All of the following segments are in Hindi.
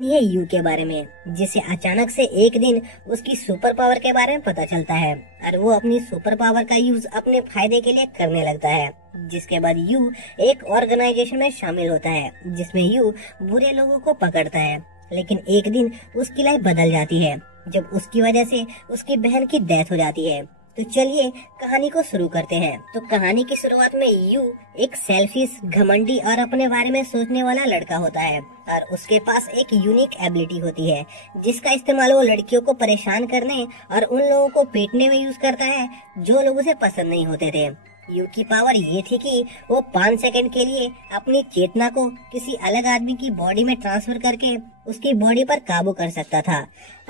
ये यू के बारे में, जिसे अचानक से एक दिन उसकी सुपर पावर के बारे में पता चलता है और वो अपनी सुपर पावर का यूज अपने फायदे के लिए करने लगता है। जिसके बाद यू एक ऑर्गेनाइजेशन में शामिल होता है जिसमें यू बुरे लोगों को पकड़ता है। लेकिन एक दिन उसकी लाइफ बदल जाती है जब उसकी वजह से उसकी बहन की डेथ हो जाती है। तो चलिए कहानी को शुरू करते हैं। तो कहानी की शुरुआत में यू एक सेल्फिश, घमंडी और अपने बारे में सोचने वाला लड़का होता है और उसके पास एक यूनिक एबिलिटी होती है जिसका इस्तेमाल वो लड़कियों को परेशान करने और उन लोगों को पीटने में यूज करता है जो लोग उसे पसंद नहीं होते थे। यू की पावर ये थी कि वो 5 सेकंड के लिए अपनी चेतना को किसी अलग आदमी की बॉडी में ट्रांसफर करके उसकी बॉडी पर काबू कर सकता था।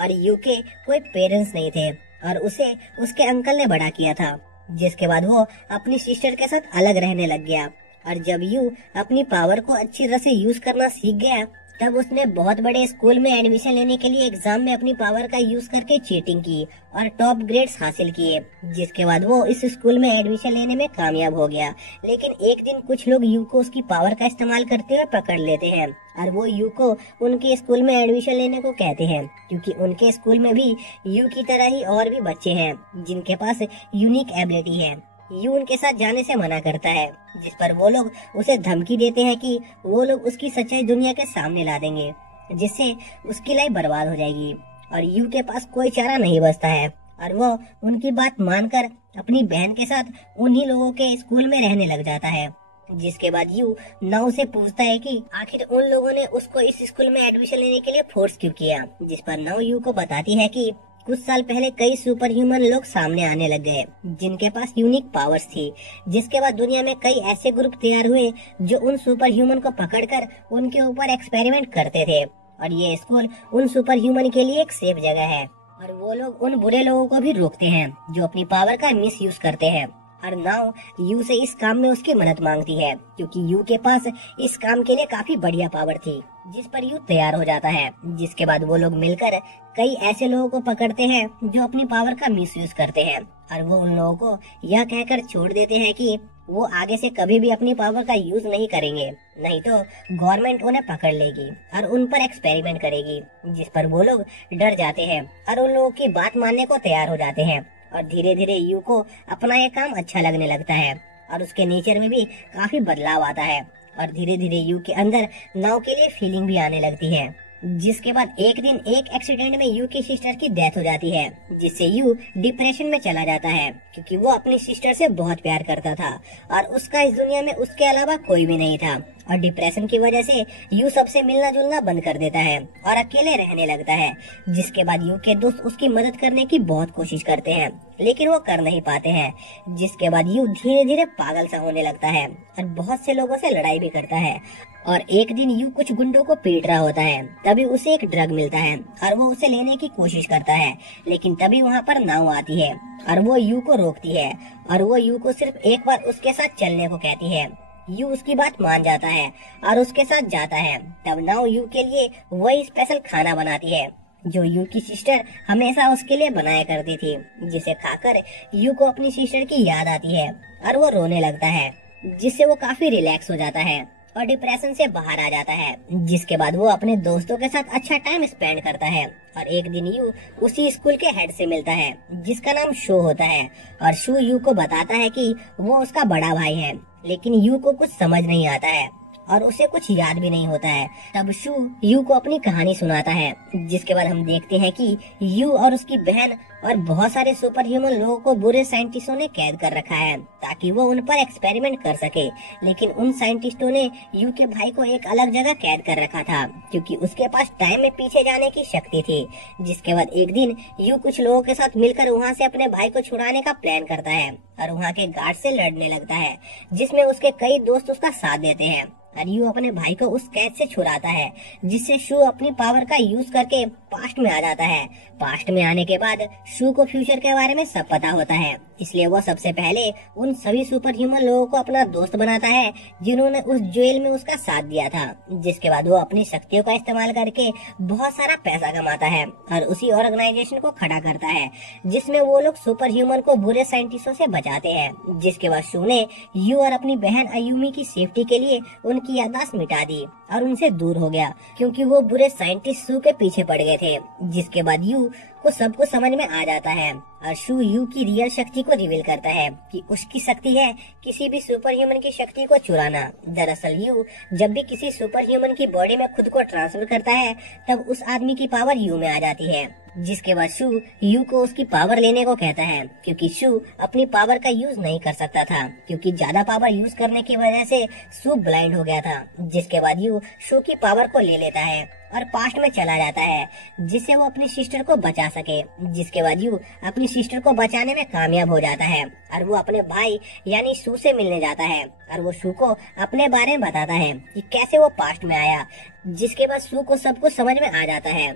और यू के कोई पेरेंट्स नहीं थे और उसे उसके अंकल ने बड़ा किया था। जिसके बाद वो अपनी सिस्टर के साथ अलग रहने लग गया। और जब यू अपनी पावर को अच्छी तरह से यूज करना सीख गया तब उसने बहुत बड़े स्कूल में एडमिशन लेने के लिए एग्जाम में अपनी पावर का यूज करके चीटिंग की और टॉप ग्रेड्स हासिल किए। जिसके बाद वो इस स्कूल में एडमिशन लेने में कामयाब हो गया। लेकिन एक दिन कुछ लोग यू को उसकी पावर का इस्तेमाल करते हुए पकड़ लेते हैं और वो यू को उनके स्कूल में एडमिशन लेने को कहते हैं, क्योंकि उनके स्कूल में भी यू की तरह ही और भी बच्चे हैं जिनके पास यूनिक एबिलिटी है। यू उनके साथ जाने से मना करता है, जिस पर वो लोग उसे धमकी देते हैं कि वो लोग उसकी सच्चाई दुनिया के सामने ला देंगे जिससे उसकी लाइफ बर्बाद हो जाएगी। और यू के पास कोई चारा नहीं बचता है और वो उनकी बात मानकर अपनी बहन के साथ उन्हीं लोगों के स्कूल में रहने लग जाता है। जिसके बाद यू नाउ से पूछता है कि आखिर उन लोगों ने उसको इस स्कूल में एडमिशन लेने के लिए फोर्स क्यों किया। जिस पर नाउ यू को बताती है कि कुछ साल पहले कई सुपर ह्यूमन लोग सामने आने लग गए जिनके पास यूनिक पावर्स थी। जिसके बाद दुनिया में कई ऐसे ग्रुप तैयार हुए जो उन सुपर ह्यूमन को पकड़कर उनके ऊपर एक्सपेरिमेंट करते थे। और ये स्कूल उन सुपर ह्यूमन के लिए एक सेफ जगह है और वो लोग उन बुरे लोगों को भी रोकते हैं जो अपनी पावर का मिस यूज करते हैं। और नाउ यू से इस काम में उसकी मदद मांगती है क्योंकि यू के पास इस काम के लिए काफी बढ़िया पावर थी। जिस पर यू तैयार हो जाता है। जिसके बाद वो लोग मिलकर कई ऐसे लोगों को पकड़ते हैं जो अपनी पावर का मिस यूज करते हैं और वो उन लोगों को यह कहकर छोड़ देते हैं कि वो आगे से कभी भी अपनी पावर का यूज नहीं करेंगे, नहीं तो गवर्नमेंट उन्हें पकड़ लेगी और उन पर एक्सपेरिमेंट करेगी। जिस पर वो लोग डर जाते हैं और उन लोगों की बात मानने को तैयार हो जाते हैं। और धीरे धीरे यू को अपना ये काम अच्छा लगने लगता है और उसके नेचर में भी काफी बदलाव आता है और धीरे धीरे यू के अंदर नाव के लिए फीलिंग भी आने लगती है। जिसके बाद एक दिन एक एक्सीडेंट में यू की सिस्टर की डेथ हो जाती है जिससे यू डिप्रेशन में चला जाता है क्योंकि वो अपनी सिस्टर से बहुत प्यार करता था और उसका इस दुनिया में उसके अलावा कोई भी नहीं था। और डिप्रेशन की वजह से यू सबसे मिलना जुलना बंद कर देता है और अकेले रहने लगता है। जिसके बाद यू के दोस्त उसकी मदद करने की बहुत कोशिश करते हैं लेकिन वो कर नहीं पाते हैं। जिसके बाद यू धीरे धीरे पागल सा होने लगता है और बहुत से लोगों से लड़ाई भी करता है। और एक दिन यू कुछ गुंडों को पीट रहा होता है, तभी उसे एक ड्रग मिलता है और वो उसे लेने की कोशिश करता है। लेकिन तभी वहाँ पर नाव आती है और वो यू को रोकती है और वो यू को सिर्फ एक बार उसके साथ चलने को कहती है। यू उसकी बात मान जाता है और उसके साथ जाता है। तब नाउ यू के लिए वही स्पेशल खाना बनाती है जो यू की सिस्टर हमेशा उसके लिए बनाया करती थी, जिसे खाकर यू को अपनी सिस्टर की याद आती है और वो रोने लगता है, जिससे वो काफी रिलैक्स हो जाता है और डिप्रेशन से बाहर आ जाता है। जिसके बाद वो अपने दोस्तों के साथ अच्छा टाइम स्पेंड करता है। और एक दिन यू उसी स्कूल के हेड से मिलता है जिसका नाम शो होता है और शो यू को बताता है कि वो उसका बड़ा भाई है। लेकिन यू को कुछ समझ नहीं आता है और उसे कुछ याद भी नहीं होता है। तब शू यू को अपनी कहानी सुनाता है। जिसके बाद हम देखते हैं कि यू और उसकी बहन और बहुत सारे सुपर ह्यूमन लोगों को बुरे साइंटिस्टों ने कैद कर रखा है ताकि वो उन पर एक्सपेरिमेंट कर सके। लेकिन उन साइंटिस्टों ने यू के भाई को एक अलग जगह कैद कर रखा था क्योंकि उसके पास टाइम में पीछे जाने की शक्ति थी। जिसके बाद एक दिन यू कुछ लोगों के साथ मिलकर वहाँ से अपने भाई को छुड़ाने का प्लान करता है और वहाँ के गार्ड से लड़ने लगता है, जिसमें उसके कई दोस्त उसका साथ देते हैं और यू अपने भाई को उस कैद से छुड़ाता है, जिससे शू अपनी पावर का यूज करके पास्ट में आ जाता है। पास्ट में आने के बाद शू को फ्यूचर के बारे में सब पता होता है, इसलिए वो सबसे पहले उन सभी सुपर ह्यूमन लोगों को अपना दोस्त बनाता है जिन्होंने उस जेल में उसका साथ दिया था। जिसके बाद वो अपनी शक्तियों का इस्तेमाल करके बहुत सारा पैसा कमाता है और उसी ऑर्गेनाइजेशन को खड़ा करता है जिसमें वो लोग सुपर ह्यूमन को बुरे साइंटिस्टों से बचाते हैं। जिसके बाद शू ने यू और अपनी बहन अयूमी की सेफ्टी के लिए उन उनकी याददाश्त मिटा दी और उनसे दूर हो गया, क्योंकि वो बुरे साइंटिस्ट शू के पीछे पड़ गए थे। जिसके बाद यू को सब कुछ समझ में आ जाता है और शू यू की रियल शक्ति को रिवील करता है कि उसकी शक्ति है किसी भी सुपर ह्यूमन की शक्ति को चुराना। दरअसल यू जब भी किसी सुपर ह्यूमन की बॉडी में खुद को ट्रांसफर करता है तब उस आदमी की पावर यू में आ जाती है। जिसके बाद शू यू को उसकी पावर लेने को कहता है, क्योंकि शू अपनी पावर का यूज नहीं कर सकता था, क्योंकि ज्यादा पावर यूज करने की वजह से शू ब्लाइंड हो गया था। जिसके बाद यू शू की पावर को ले लेता है और पास्ट में चला जाता है, जिससे वो अपनी सिस्टर को बचा सके। जिसके बाद यू अपनी सिस्टर को बचाने में कामयाब हो जाता है और वो अपने भाई यानी शू से मिलने जाता है और वो शू को अपने बारे में बताता है कि कैसे वो पास्ट में आया। जिसके बाद शू को सब कुछ समझ में आ जाता है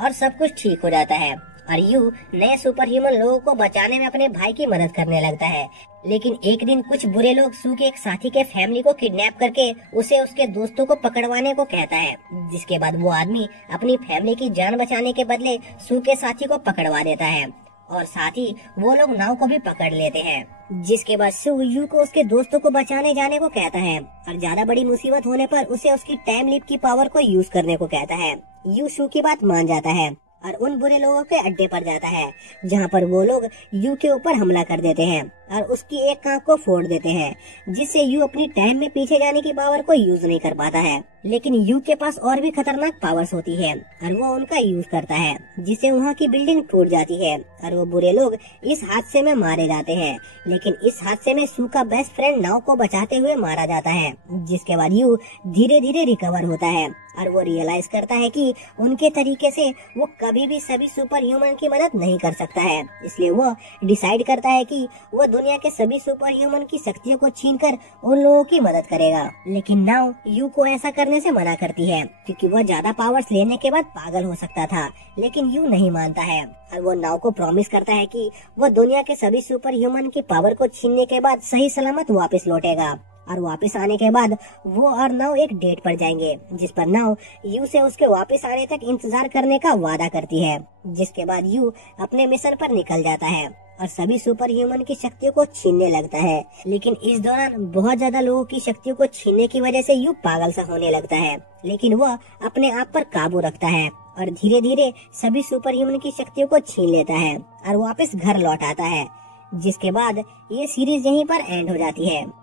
और सब कुछ ठीक हो जाता है और यू नए सुपर ह्यूमन लोगों को बचाने में अपने भाई की मदद करने लगता है। लेकिन एक दिन कुछ बुरे लोग शू के एक साथी के फैमिली को किडनैप करके उसे उसके दोस्तों को पकड़वाने को कहता है। जिसके बाद वो आदमी अपनी फैमिली की जान बचाने के बदले शू के साथी को पकड़वा देता है और साथ ही वो लोग नाव को भी पकड़ लेते हैं। जिसके बाद शू यू को उसके दोस्तों को बचाने जाने को कहता है और ज्यादा बड़ी मुसीबत होने पर उसे उसकी टाइम लीप की पावर को यूज करने को कहता है। यू शू की बात मान जाता है और उन बुरे लोगों के अड्डे पर जाता है, जहाँ पर वो लोग यू के ऊपर हमला कर देते हैं और उसकी एक आंख को फोड़ देते हैं, जिससे यू अपनी टाइम में पीछे जाने की पावर को यूज नहीं कर पाता है। लेकिन यू के पास और भी खतरनाक पावर्स होती है और वो उनका यूज करता है, जिससे वहाँ की बिल्डिंग टूट जाती है और वो बुरे लोग इस हादसे में मारे जाते हैं। लेकिन इस हादसे में शू का बेस्ट फ्रेंड नाव को बचाते हुए मारा जाता है। जिसके बाद यू धीरे धीरे रिकवर होता है और वो रियलाइज करता है कि उनके तरीके से वो कभी भी सभी सुपर ह्यूमन की मदद नहीं कर सकता है। इसलिए वो डिसाइड करता है कि वो दुनिया के सभी सुपर ह्यूमन की शक्तियों को छीनकर उन लोगों की मदद करेगा। लेकिन नाव यू को ऐसा करने से मना करती है, क्योंकि वो ज्यादा पावर्स लेने के बाद पागल हो सकता था। लेकिन यू नहीं मानता है और वो नाव को प्रॉमिस करता है कि वो दुनिया के सभी सुपर ह्यूमन की पावर को छीनने के बाद सही सलामत वापस लौटेगा। और वापस आने के बाद वो और नाव एक डेट पर जाएंगे, जिस पर नाव यू से उसके वापस आने तक इंतजार करने का वादा करती है। जिसके बाद यू अपने मिशन पर निकल जाता है और सभी सुपर ह्यूमन की शक्तियों को छीनने लगता है। लेकिन इस दौरान बहुत ज्यादा लोगों की शक्तियों को छीनने की वजह से यू पागल सा होने लगता है, लेकिन वह अपने आप पर काबू रखता है और धीरे धीरे सभी सुपर ह्यूमन की शक्तियों को छीन लेता है और वापस घर लौट आता है। जिसके बाद ये सीरीज यहीं पर एंड हो जाती है।